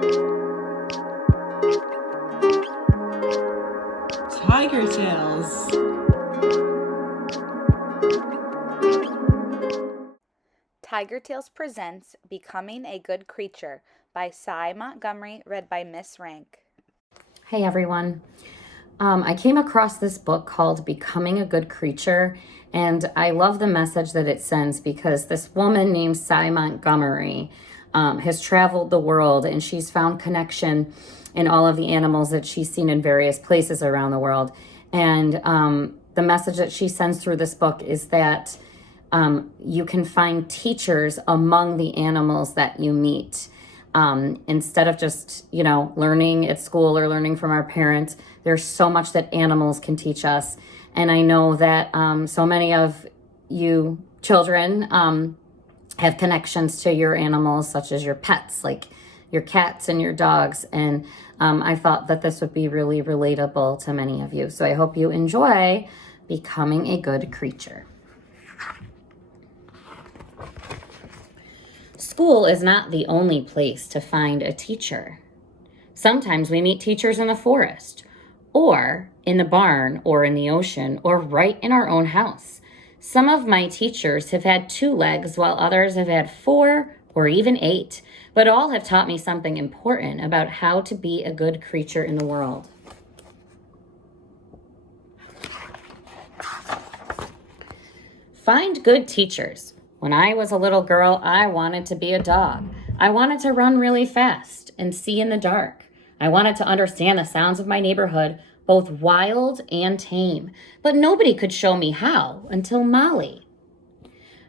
Tiger Tales. Tiger Tales presents Becoming a Good Creature by Cy Montgomery, read by Miss Rank. Hey everyone. I came across this book called Becoming a Good Creature, and I love the message that it sends because this woman named Cy Montgomery has traveled the world, and she's found connection in all of the animals that she's seen in various places around the world. And the message that she sends through this book is that you can find teachers among the animals that you meet. Instead of just, learning at school or learning from our parents, there's so much that animals can teach us. And I know that so many of you children have connections to your animals, such as your pets, like your cats and your dogs. And I thought that this would be really relatable to many of you. So I hope you enjoy Becoming a Good Creature. School is not the only place to find a teacher. Sometimes we meet teachers in the forest, or in the barn, or in the ocean, or right in our own house. Some of my teachers have had 2 legs, while others have had 4 or even 8, but all have taught me something important about how to be a good creature in the world. Find good teachers. When I was a little girl, I wanted to be a dog. I wanted to run really fast and see in the dark. I wanted to understand the sounds of my neighborhood, both wild and tame. But nobody could show me how until Molly.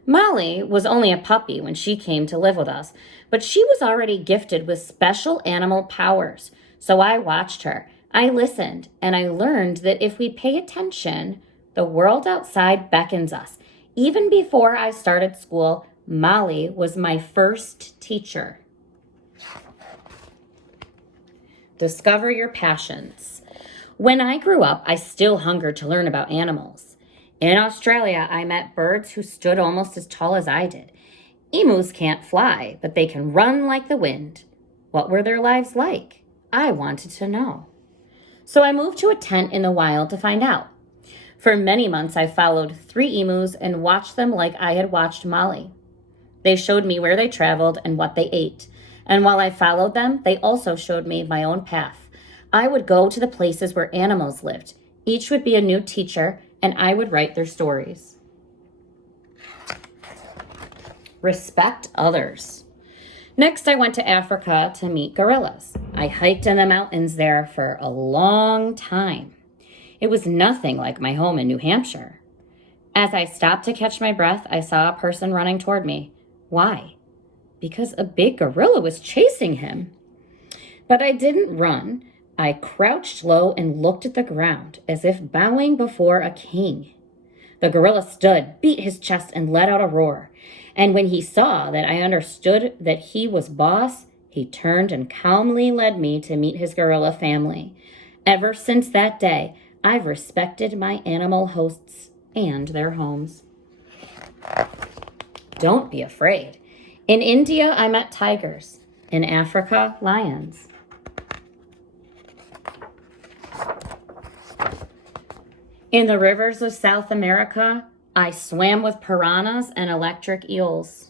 Molly was only a puppy when she came to live with us, but she was already gifted with special animal powers. So I watched her. I listened, and I learned that if we pay attention, the world outside beckons us. Even before I started school, Molly was my first teacher. Discover your passions. When I grew up, I still hungered to learn about animals. In Australia, I met birds who stood almost as tall as I did. Emus can't fly, but they can run like the wind. What were their lives like? I wanted to know. So I moved to a tent in the wild to find out. For many months, I followed 3 emus and watched them like I had watched Molly. They showed me where they traveled and what they ate. And while I followed them, they also showed me my own path. I would go to the places where animals lived. Each would be a new teacher, and I would write their stories. Respect others. Next, I went to Africa to meet gorillas. I hiked in the mountains there for a long time. It was nothing like my home in New Hampshire. As I stopped to catch my breath, I saw a person running toward me. Why? Because a big gorilla was chasing him. But I didn't run. I crouched low and looked at the ground as if bowing before a king. The gorilla stood, beat his chest, and let out a roar. And when he saw that I understood that he was boss, he turned and calmly led me to meet his gorilla family. Ever since that day, I've respected my animal hosts and their homes. Don't be afraid. In India, I met tigers. In Africa, lions. In the rivers of South America, I swam with piranhas and electric eels.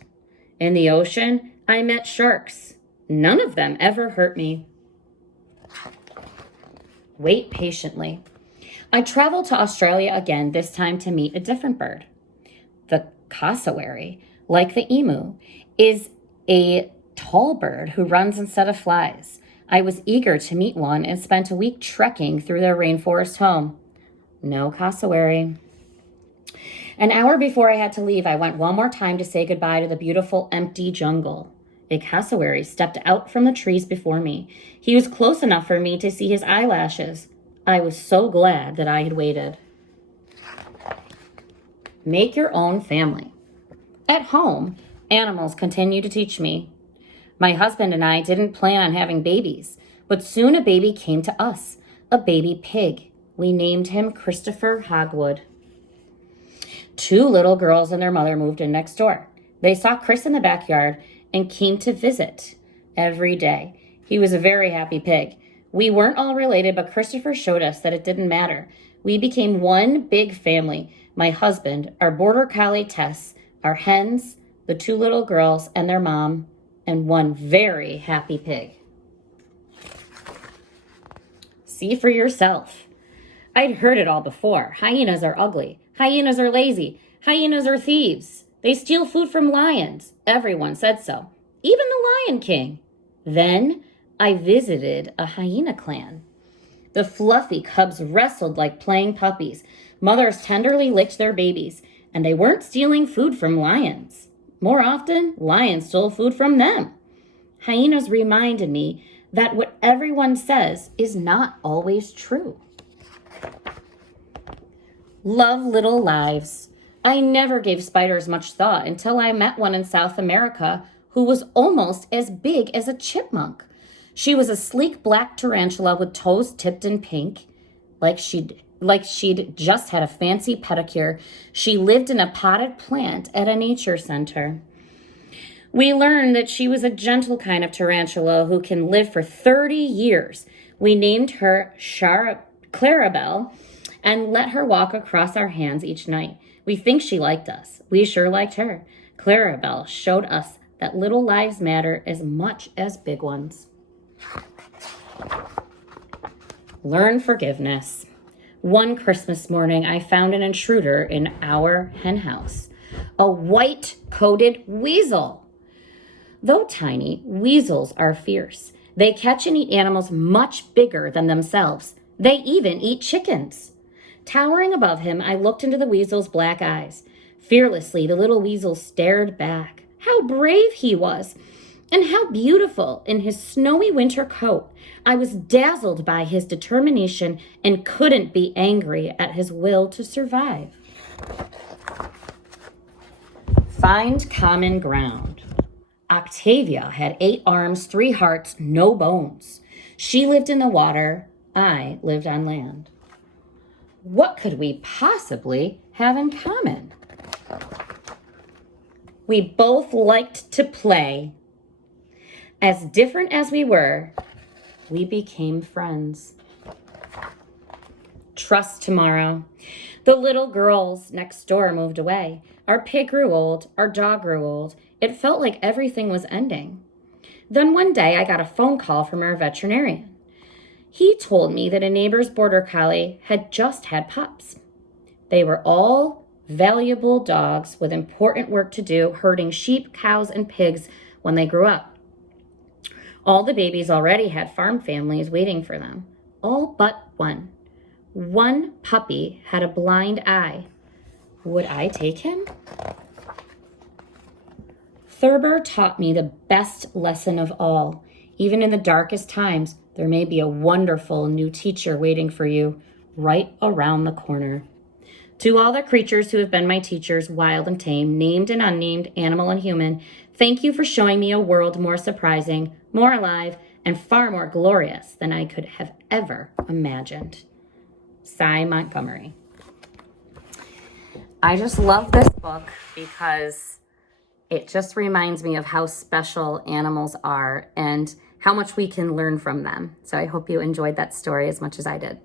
In the ocean, I met sharks. None of them ever hurt me. Wait patiently. I traveled to Australia again, this time to meet a different bird. The cassowary, like the emu, is a tall bird who runs instead of flies. I was eager to meet one and spent a week trekking through their rainforest home. No cassowary. An hour before I had to leave, I went one more time to say goodbye to the beautiful empty jungle. A cassowary stepped out from the trees before me. He was close enough for me to see his eyelashes. I was so glad that I had waited. Make your own family. At home, animals continue to teach me. My husband and I didn't plan on having babies, but soon a baby came to us, a baby pig. We named him Christopher Hogwood. 2 little girls and their mother moved in next door. They saw Chris in the backyard and came to visit every day. He was a very happy pig. We weren't all related, but Christopher showed us that it didn't matter. We became one big family. My husband, our border collie Tess, our hens, the 2 little girls and their mom, and one very happy pig. See for yourself. I'd heard it all before. Hyenas are ugly. Hyenas are lazy. Hyenas are thieves. They steal food from lions. Everyone said so. Even the Lion King. Then I visited a hyena clan. The fluffy cubs wrestled like playing puppies. Mothers tenderly licked their babies, and they weren't stealing food from lions. More often, lions stole food from them. Hyenas reminded me that what everyone says is not always true. Love little lives. I never gave spiders much thought until I met one in South America who was almost as big as a chipmunk. She was a sleek black tarantula with toes tipped in pink, like she'd just had a fancy pedicure. She lived in a potted plant at a nature center. We learned that she was a gentle kind of tarantula who can live for 30 years. We named her Clarabelle and let her walk across our hands each night. We think she liked us. We sure liked her. Clarabelle showed us that little lives matter as much as big ones. Learn forgiveness. One Christmas morning, I found an intruder in our hen house, a white-coated weasel. Though tiny, weasels are fierce. They catch and eat animals much bigger than themselves. They even eat chickens. Towering above him, I looked into the weasel's black eyes. Fearlessly, the little weasel stared back. How brave he was, and how beautiful in his snowy winter coat. I was dazzled by his determination and couldn't be angry at his will to survive. Find common ground. Octavia had 8 arms, 3 hearts, no bones. She lived in the water. I lived on land. What could we possibly have in common? We both liked to play. As different as we were, we became friends. Trust tomorrow. The little girls next door moved away. Our pig grew old. Our dog grew old. It felt like everything was ending. Then one day I got a phone call from our veterinarian. He told me that a neighbor's border collie had just had pups. They were all valuable dogs with important work to do, herding sheep, cows, and pigs when they grew up. All the babies already had farm families waiting for them, all but one. One puppy had a blind eye. Would I take him? Thurber taught me the best lesson of all. Even in the darkest times, there may be a wonderful new teacher waiting for you right around the corner. To all the creatures who have been my teachers, wild and tame, named and unnamed, animal and human, thank you for showing me a world more surprising, more alive, and far more glorious than I could have ever imagined. Cy Montgomery. I just love this book because it just reminds me of how special animals are and how much we can learn from them. So I hope you enjoyed that story as much as I did.